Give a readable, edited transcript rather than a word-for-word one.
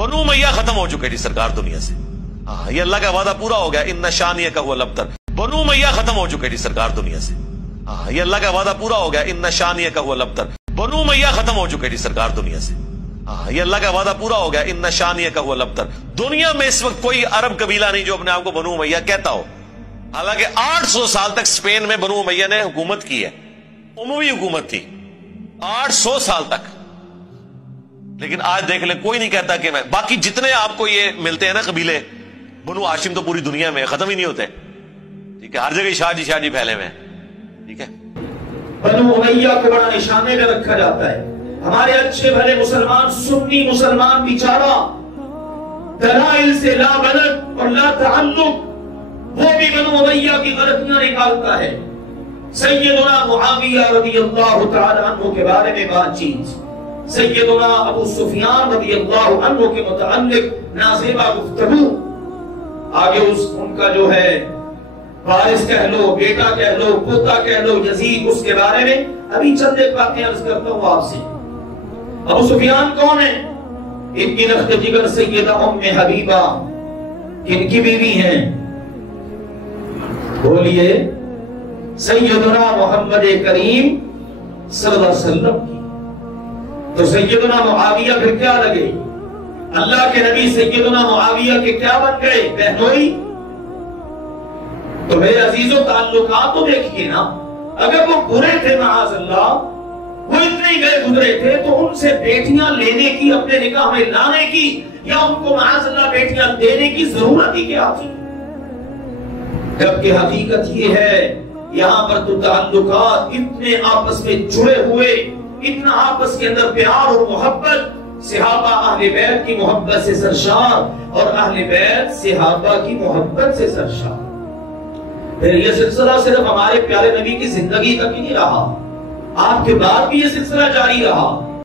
بنو امیہ ختم ہو چکے جی سرکار دنیا سے. ہاں یہ اللہ کا وعدہ پورا ہو گیا. ان شانئک هو الابتر. بنو امیہ ختم ہو چکے جی سرکار دنیا سے. ہاں یہ اللہ کا وعدہ پورا ہو گیا. ان شانئک هو الابتر. بنو امیہ ختم ہو چکے جی سرکار دنیا سے. ہاں یہ اللہ کا وعدہ پورا ہو گیا. ان شانئک هو الابتر. دنیا میں اس وقت کوئی عرب قبیلہ نہیں جو اپنے آپ کو بنو امیہ کہتا ہو. حالانکہ 800 سال تک اسپین میں بنو امیہ نے حکومت کی ہے. اموی حکومت تھی 800 سال تک. لیکن آج دیکھ لیں کوئی نہیں کہتا کہ میں. باقی جتنے آپ کو یہ ملتے ہیں نا قبیلے, بنو ہاشم تو پوری دنیا میں ختم ہی نہیں ہوتے. ٹھیک ہے, ہر جگہ شاہ جی پھیلے ہوئے ہیں. ٹھیک ہے, بنو امیہ کو بڑا نشانے میں رکھا جاتا ہے. ہمارے اچھے بھلے مسلمان, سنی مسلمان بیچارہ دلائل سے لا بلد اور لا تعلق, وہ بھی بنو امیہ کی غلطیاں نکالتا ہے. سیدنا معاویہ رضی اللہ تعالی عنہ کے بارے میں بات چیت, سیدنا ابو سفیان رضی اللہ عنہ کے متعلق نازیبہ گفتگو. آگے ان کا جو ہے وارث کہہ لو, بیٹا کہہ لو, پوتا کہہ لو, یزید, اس کے بارے میں ابھی چند ایک باتیں عرض کرتا ہوں آپ سے. ابو سفیان کون ہے؟ ان کی رخت جگر سیدہ ام حبیبہ ان کی بیوی ہیں. بولیے سیدنا محمد کریم صلی اللہ علیہ وسلم کی. تو سیدنا معاویہ پھر کیا لگے؟ اللہ کے نبی سیدنا معاویہ کے کیا بن گئے؟ بہنوئی. تو میرے عزیزوں تعلقات تو دیکھیے نا, اگر وہ برے تھے معاذ اللہ, وہ اتنے گئے گزرے تھے, تو ان سے بیٹیاں لینے کی, اپنے نکاح میں لانے کی, یا ان کو معاذ اللہ بیٹیاں دینے کی ضرورت ہی کیا تھی؟ جبکہ حقیقت یہ ہے یہاں پر تو تعلقات اتنے آپس میں جڑے ہوئے, اتنا آپس کے اندر پیار اور محبت, صحابہ اہل بیت کی محبت سے سرشار اور اہل بیت صحابہ کی محبت سے سرشار. پھر یہ سلسلہ صرف ہمارے پیارے نبی کی زندگی تک ہی نہیں رہا, آپ کے بعد بھی یہ سلسلہ جاری رہا.